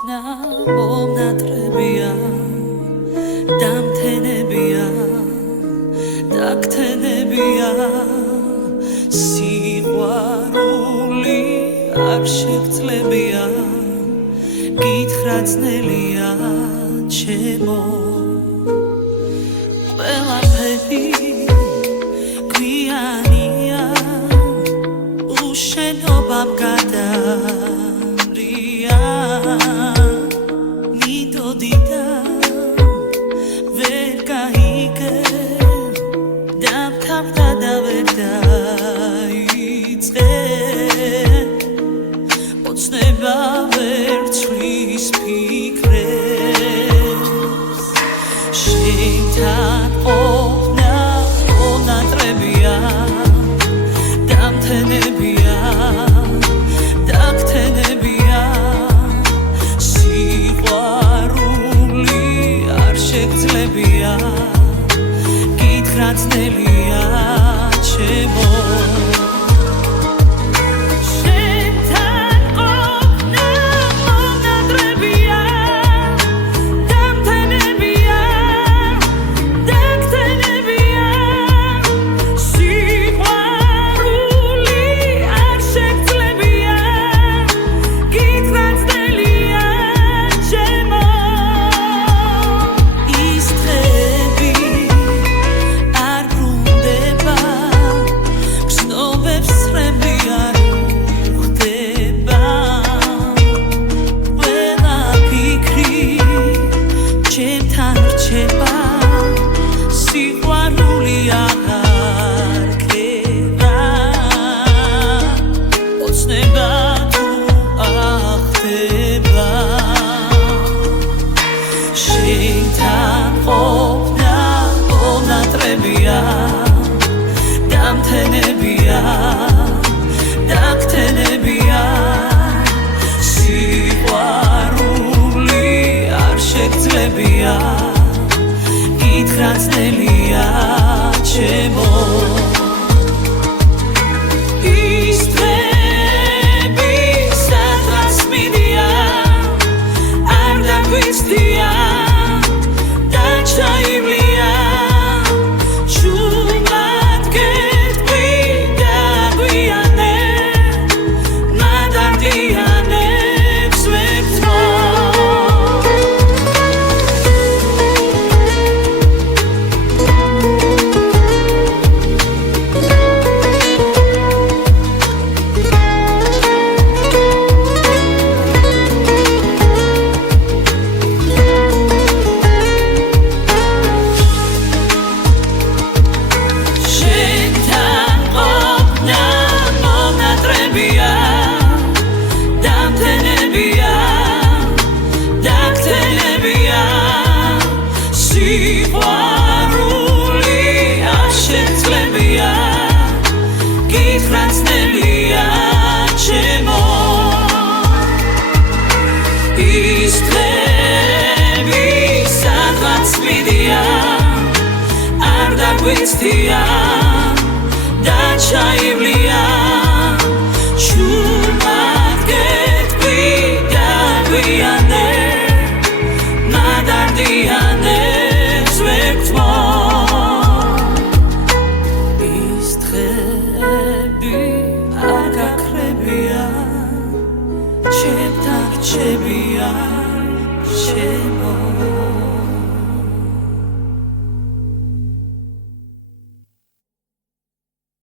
ყოფნა მომნატრებია დამთენებია დაგთენებია სიყვარული არ შეგძლებია გითხრა ძნელია ჩემო ყველაფერი გვიანია უშენობამ გადამრია მიდოდი და ვერ გაიგე დამთავრდა და ვერ დაიწყე ოცნება ვერ ცვლის ფიქრებს შენთან ყოფნა მონატრებია დამთენებია დაგთენებია სიყვარული არ შეგძლებია გითხრა ძნელია ჩემო შენთან ყოფნა მონატრებია დამთენებია დაგთენებია სიყვარული არ შეგძლებია გითხრა ძნელია ჩემო სიყვარული არ შეგძლებია გითხრა ძნელია ჩემო ის დღები სადღაც მიდია არ დაგვიცდია და ჩაივლია ჩუმად გეტყვი და გვიანე მადარდიანე ის დღები არ გაქრებია ჩემთან რჩებია ჩემო